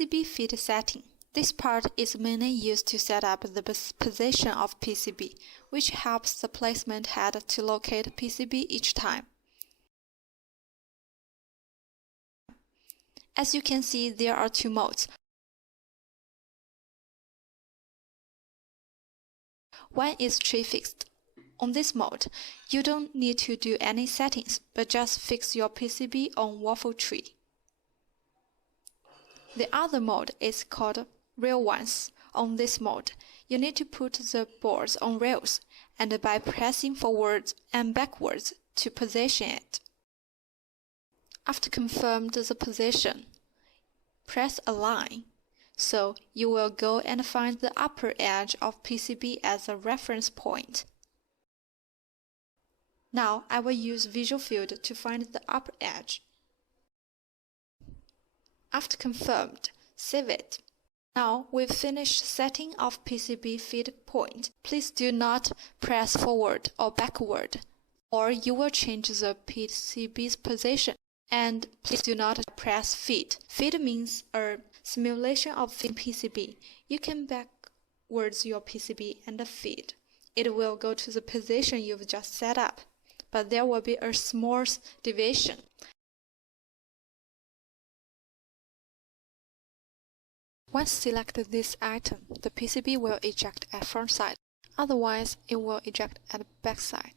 PCB feed setting. This part is mainly used to set up the position of PCB, which helps the placement head to locate PCB each time. As you can see, there are two modes. One is tree fixed. On this mode, you don't need to do any settings, but just fix your PCB on waffle tree. The other mode is called rail ones. On this mode, you need to put the boards on rails, and by pressing forwards and backwards to position it. After confirmed the position, press Align. So you will go and find the upper edge of PCB as a reference point. Now I will use Visual Field to find the upper edge. After confirmed, save it. Now we've finished setting of PCB feed point. Please do not press forward or backward, or you will change the PCB's position. And please do not press feed. Feed means a simulation of PCB. You can backwards your PCB and feed. It will go to the position you've just set up, but there will be a small deviation. Once selected this item, the PCB will eject at front side. Otherwise, it will eject at back side.